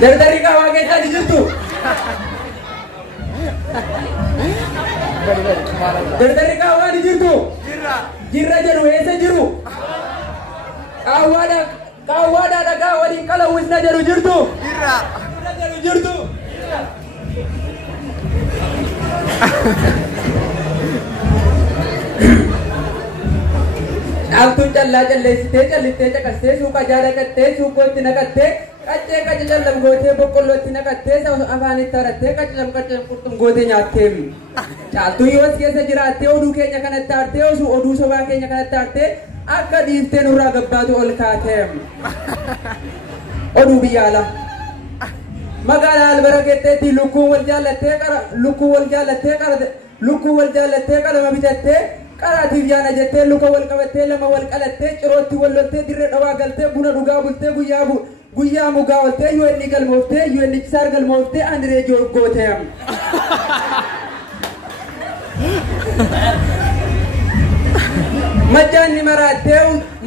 Dardari kaawaa keessaa jirtu. Dardari kaawaa ni jirtu. Jirra jedhu eessa jiru? Kaawwaadha dhagaa waliin qalawwisna jedhu jirtu. Jirra jedhu jirtu. Dhaabtuun callaa calleessitee callistee caqastee suuqa jaalakattee suuqootti naqattee qaccee qacce callam gootee boqqollootti naqattee afaanitti harattee qaccam qurxum gootee nyaatteem. Caaltuun yoo as keessa jiraattee oduu keenya kanatti aartee oduu sobaa keenya kanatti aartee akka dhiiftee nurraa gabbaatu ol kaateem. Oduu biyya alaa. Magaalaa albara keetteetti lukkuun wal jaallattee qalama bitattee qaraatiif yaana jettee luka wal qabattee lama wal qalattee cirootti wal loltee dirree dhawaa galtee buna dhugaa bultee guyyaa mugaa oltee yoo inni galmooftee yoo inni chisaar galmooftee ani reejoo gooteem.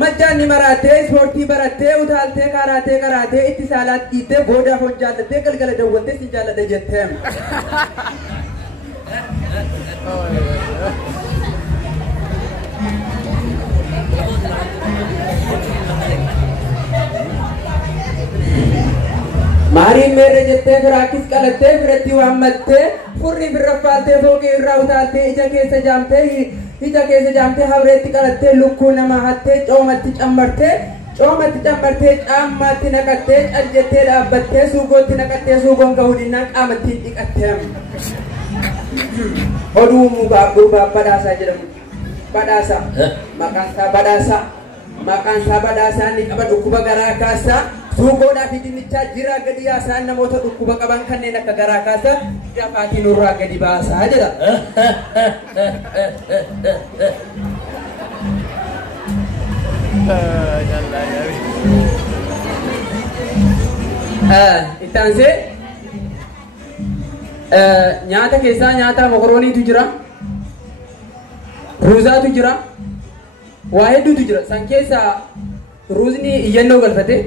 Majjaanni marattee ispoortii barattee utaaltee karaatee itti saalaatti dhiittee boodaaf hon jaallattee galgala dawwaltee si jaalladha jetteem. Maariin meerre jettee firaakis qalattee firatti waammattee furri firraffaaltee fooqee irraa utaaltee ija keessa jaamtee habreetti qalattee lukkuu nama hattee coomatti cammartee caammaatti naqattee caljettee dhaabbattee suugootti naqattee suugoon gahuudinaan qaamattiin dhiqattee. Oduu mugaa gurbaa badhaasaa jedhamu. Badhaasaa maqaan isaa badhaasaa inni qaba dhukkuba garaa kaasaa. Suuqoodhaa fi dinnichaa jira gadi yaasaan namoota dhukkuba qaban kanneen akka garaa kaasaa dafaatiin irraa gadi baasaa jedha. Itti aansee nyaata keessaa nyaata mokorooniitu jira, ruuzaatu jira, waa hedduutu jira. San keessaa ruuzni iyyannoo galfate.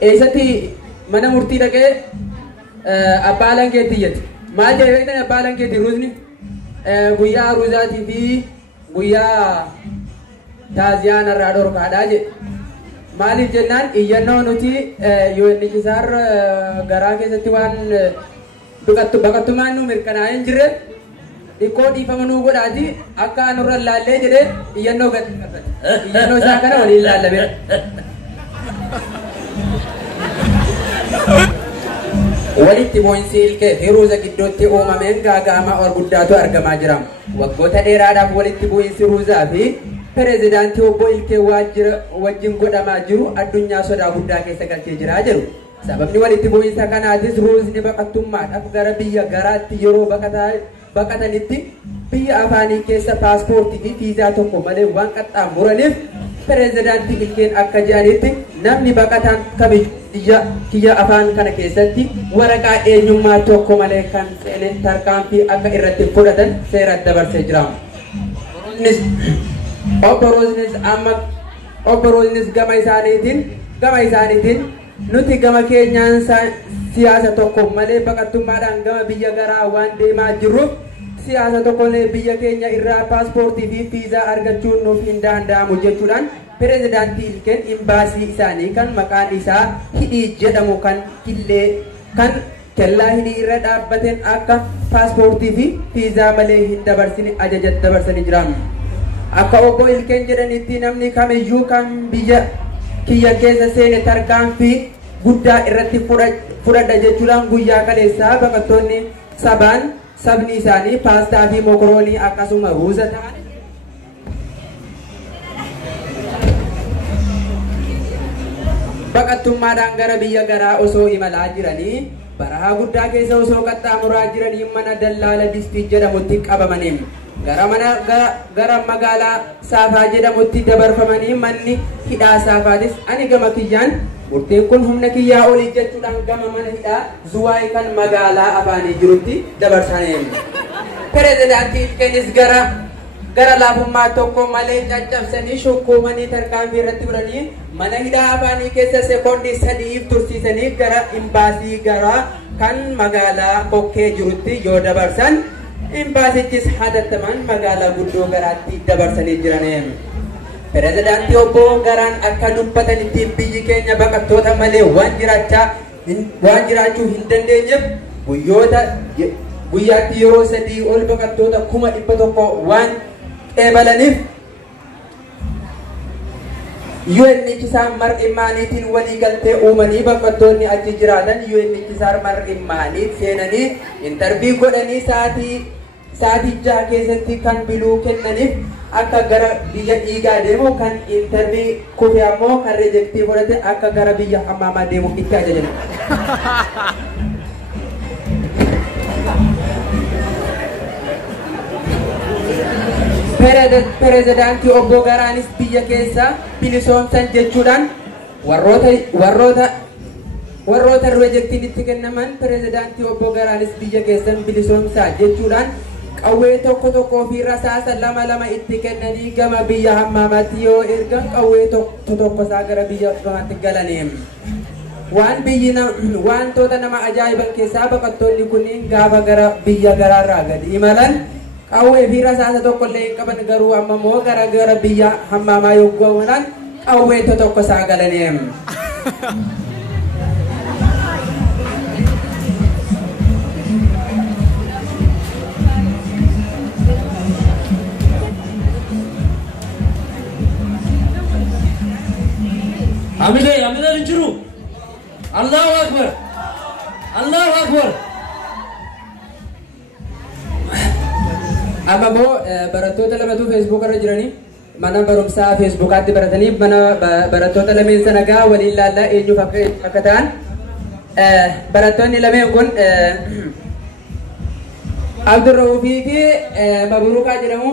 Eessatti mana murtii dhaqee abbaa alangeetti iyyate. Maal jedhee beektan abbaa alangeetti ruuzni guyyaa ruuzaatii fi guyyaa taaziyaa irraa dhorkaadhaa jedhe. Maaliif jennaan iyyannoo nuti yoo inni isaar garaa keessatti waan baqattummaan nu mirkanaa'ee hin jirre dhiqqoo dhiifama nuu godhaati akka nurra laallee jedhee iyyannoo gadi qabate. Iyyannoo isaa kana waliin laallame. Walitti bu'iinsi ilkee fi ruuza gidduutti uumameen gaaga'ama guddaatu argamaa jira. Waggoota dheeraadhaaf walitti bu'iinsi ruuzaa fi pireezidaantii obbo Ilkee wajjin godhamaa jiru addunyaa sodaa guddaa keessa galchee jira jedhu. Sababni walitti bu'iinsa kanaatis ruuzni baqattummaadhaaf gara biyya garaatti yeroo baqatanitti biyya afaanii keessa paaspoortii fi viizaa tokko malee waan qaxxaamuraniif pireezidaantii Ilkeen akka jedhanitti namni baqataan kamiyyuu kiyya afaan kana keessatti waraqaa eenyummaa tokko malee kan seene tarkaanfii akka irratti fudhatan seera dabarsee jira. Obbo Rooznis gama isaaniitiin nuti gama keenyaan siyaasa tokko malee baqattummaadhaan gama biyya garaa waan deemaa jirruuf siyaasa tokkollee biyya keenya irraa paaspoortii fi viizaa argachuun nuuf hin danda'amu jechuudhaan pireezidaantii Ilkeen imbaasii isaanii kan maqaan isaa hidhii jedhamu kan kellaa hidhii irra dhaabbateen akka paaspoortii fi viizaa malee hin dabarsine ajaja dabarsanii jiran. Akka obbo Ilkeen jedhanitti namni kamiyyuu kan biyya kiyya keessa seene tarkaanfii guddaa irratti fudhadha jechuudhaan guyyaa kaleessaa baqattoonni sabni isaanii paastaa fi mokoroonii akkasuma ruuza ta'an baqattummaadhaan gara biyya garaa osoo imalaa jiranii barahaa guddaa keessa osoo qaxxaamuraa jiranii mana dallaala distii jedhamutti qabamanii gara magaalaa Saafaa jedhamutti dabarfamanii manni hidhaa Saafaatis ani gama kiyyaan murtiin kun humna kiyyaa olii jechuudhaan gama mana hidhaa Zuwaay kan magaalaa afaanii jirutti dabarsanii. Pireezidaantii Ilkeenis gara laafummaa tokko malee caccabsanii shukkuumanii tarkaanfii irratti fudhanii mana hidhaa afaanii keessa sekoondii 3 tursiisanii gara imbaasii gara kan magaalaa kokkee jirutti yoo dabarsan imbaasichis hatattamaan magaalaa guddoo garaatti dabarsanii jiran. Pirezidaantii obbo Garaan akka dubbatanitti biyyi keenya baqattoota malee waan jiraachuu hin dandeenyeef guyyaatti yeroo 3 ol baqattoota 100,000 waan eebalaniif UNHCR mar'imaaniitiin walii galtee uumanii baqattoonni achi jiraatan UNHCR mar'imaanii seenanii intarvii godhanii sa'aatii 6 keessatti kan biluu kennaniif akka gara biyya dhiigaa deemu kan intarvii kufe ammoo kan rejektii godhate akka gara biyya hammaamaa deemu itti ajajan. Pirezidaantii obbo Garaanis biyya keessa bilisoomsan jechuudhaan warroota rejektiin itti kennaman pirezidaantii obbo Garaanis biyya keessan bilisoomsaa jechuudhaan qawwee tokko fi rasaasa 2 itti kennanii gama biyya hammaamaatti yoo ergan qawwee tokko isaa gara biyya gamaatti galaniim. Wantoota nama ajaa'iban keessaa baqattoonni kunniin gaafa gara biyya garaarraa gadi imalan qawwee fi rasaasa tokkollee hin qaban garuu amma moo gara biyya hammaamaa yoo ga'uudhaan qawwee tokko isaa galaniim. Amida injiru. Allahu Akbar. Allahu Akbar. Amma moo barattoota lamatu Facebook irra jiranii mana barumsaa Facebookaatti baratanii mana barattoota lameen sana gaa waliin laallaa eenyuuf akka ta'an barattoonni lameen kun Abdurraufii fi Mabruukaa jedhamu.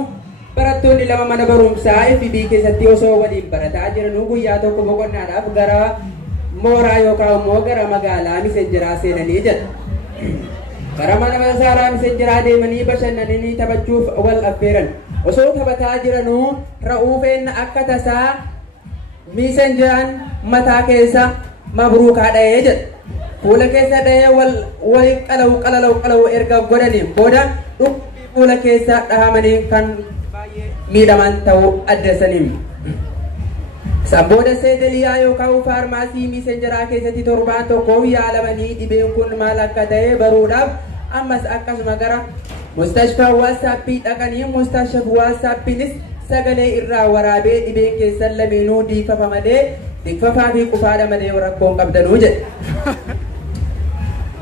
Barattoonni lama mana barumsaa FB keessatti osoo waliin barataa jiranuu guyyaa tokko boqonnaadhaaf gara mooraa yookaan immoo gara magaalaa Misenjiraa seenanii jedha. Gara mana masaaraa Misenjiraa deemanii bashannananii taphachuuf wal affeeran. Osoo taphataa jiranuu Ra'uufeen akka tasaa Misenjiraan mataa keessa Mabruukaa dha'ee jedha. Fuula keessa dha'ee wal qalawu erga godhaniin booda fuula keessa dhahamanii kan miidhaman ta'uu addeessaniim. Sabooda seedaliyaa yookaan faarmaasii Misenjiraa keessatti torbaan tokko yaalamanii dhibeen kun maal akka ta'e baruudhaaf ammas akkasuma gara mustashfaa waatsaappii dhaqanii mustashfaa waatsaappiinis sagalee irraa waraabee dhibeen keessan lameenuu diikfafaa fi qufaadha malee rakkoon qabdanuu jedhe.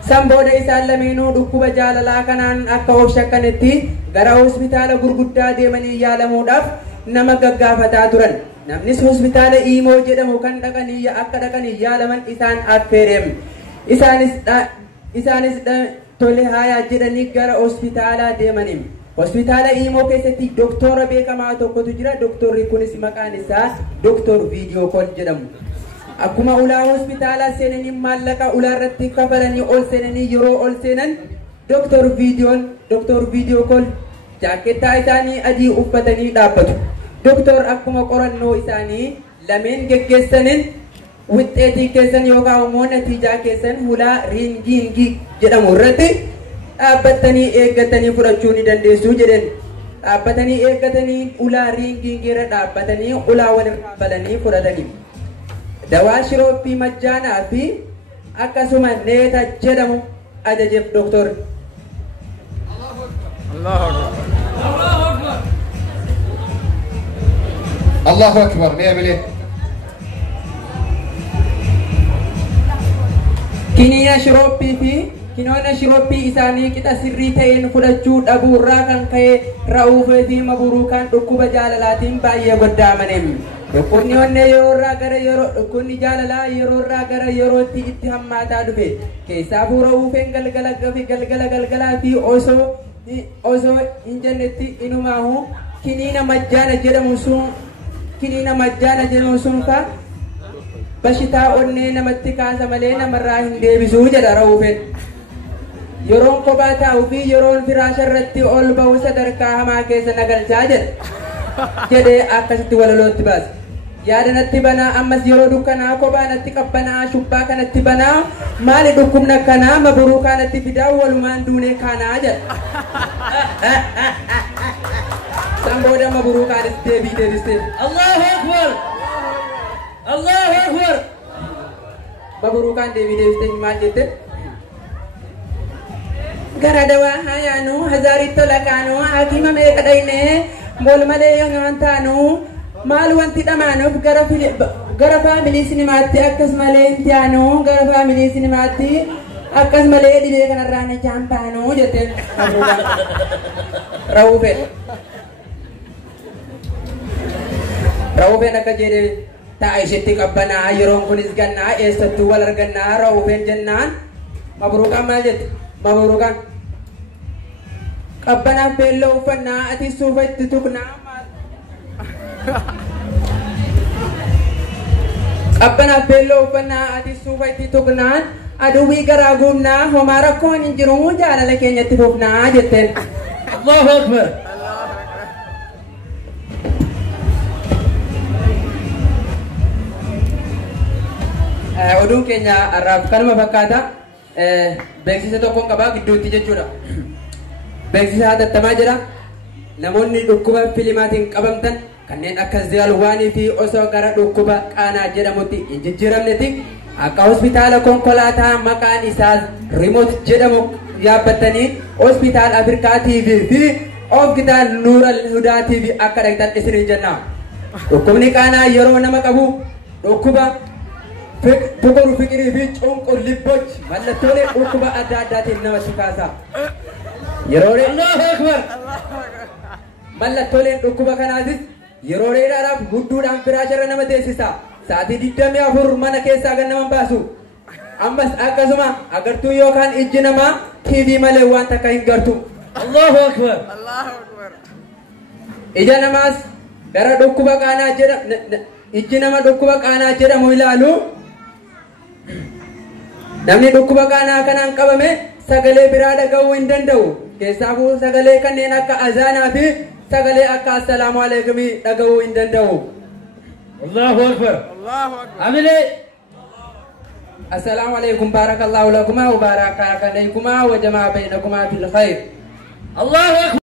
Sabooda isaan lameenuu dhukkuba jaalalaa kanaan akka of shakkanitti gara hospitaala gurguddaa deemanii yaalamuudhaaf nama gaggaafataa turan. Namnis hospitaala Imoo jedhamu kan dhaqanii yaalaman isaan affeereem. Isaanis tole haayaa jedhanii gara hospitaalaa deemaniim. Hospitaala Imoo keessatti doktora beekamaa tokkotu jira. Doktorri kunis maqaan isaa Doktor Viidiyoo Kool jedhamu. Akkuma ulaa hospitaalaa seenanii maallaqa ulaa irratti kafalanii ol seenanii yeroo ol seenan Doktor Viidiyoo Kool jaakettaa isaanii adii uffatanii dhaabbatu. Doktor akkuma qorannoo isaanii lameen geggeessaniin wixxeetii keessan yookaan immoo natiijaa keessan ulaa riingiingii jedhamu irratti dhaabbatanii eeggatanii fudhachuu ni dandeessu jedhan. Dhaabbatanii eeggatanii ulaa riingiingii irra dhaabbatanii ulaa walirraa balanii fudhatanii. Dawaa shirooppii majjaanaa fi akkasuma neeta jedhamu ajajeef doktor. Allahu Akbar. Ni'amile. Kiniina shirooppii isaanii qixa sirrii ta'een fudhachuu dhabuurraa kan ka'e Ra'uufee fi Mabruukaan dhukkuba jaalalaatiin baay'ee goddaamaneem. Dhukkubni onnee dhukkubni jaalalaa yeroorraa gara yerootti itti hammaataa dhufe. Keessaafuu Ra'uufeen galgalaa fi osoo hin jennetti inumaahu kiniina majjaana jedhamu sun fa bashitaa onnee namatti kaasa malee namarraa hin deebisuu jedha Ra'uufeen. yeroon kophaa taa'uu fi yeroon firaasha irratti ol ba'u sadarkaa hamaa keessa nagalchaa jedhee akkasitti walalootti baase. Yaadanatti banaa ammas yeroo dukkanaa kophaa natti qabbanaa shubbaa kanatti banaa maali dhukkubna kanaa maburuu kanatti fidaa walumaan duunee kanaa jedha. San booda maburuu kanis deebistee. Allahu Akbar. Allahu Akbar. Maburuu kan deebistee maal jette? Gara dawaa hayaanu hazaaritti lakaanu hakima meeqa dhaynee mool malee yoo nyaantaanu maal wanti dhamaanuuf gara faamilii sinimaatti akkas malee inti aanu gara faamilii sinimaatti akkas malee dhibee kanarraa na jaampaanu jetteen Raufeen akka jedhe ta'a isheetti qabbanaa yeroon kunis gannaa eessattuu wal argannaa Raufeen jennaan mabruuqaan maal jette mabruuqaan qabbanaaf beelloo uffannaa ati suufa itti tuqnaa qabbanaaf beelloo uffannaa ati suufa itti tuqnaan aduwwii garaa guumnaa homaa rakkoon hin jiru jaalala keenyatti fufnaa jetteen. Allahu Akbar. Oduun keenya har'aaf kanuma fakkaata. Beeksisa tokkoon qabaa gidduutti jechuudha. Beeksisa hatattamaa jira. Namoonni dhukkuba filimaatiin qabamtan kanneen akka ziyaalwaanii fi osoo gara dhukkuba qaanaa jedhamutti hin jijjiiramnetti akka hospitaala konkolaataa maqaan isaa Remote jedhamu yaabbatanii hospitaala Afrikaa TV fi hospitaala Nuural Hudaa TV akka dhaqxan isiniin jenna. Dhukkubni qaanaa yeroo nama qabu dhukkuba tuquru fiqirii fi cunqur libbochi mallattoolee dhukkuba adda addaatiin namatti kaasa. Yeroo Allahu Akbar. mallattooleen dhukkuba kanaatis yeroo dheeraadhaaf gudduudhaan firaasharra nama teessisa. Sa'aatii 24 mana keessaa kan nama baasu. Ammas akkasuma agartuu yookaan ijji namaa TV malee waan takka hin gartu. Allahu Akbar. Ija namaas gara dhukkuba qaanaa ijji nama dhukkuba qaanaa jedhamu ilaalu. Namni dhukkuba qaanaa kanaan qabame sagalee biraa dhaga'uu hin danda'u. Keessaafuu sagalee kanneen akka azaanaa fi sagalee akka assalaamu alaikum dhaga'uu hin danda'u. Allahu Akbar. Amile. Assalamu alaikum barakallahu lakuma wa baraka alaykum wa jamaa bainakuma fil khair. Allahu Akbar.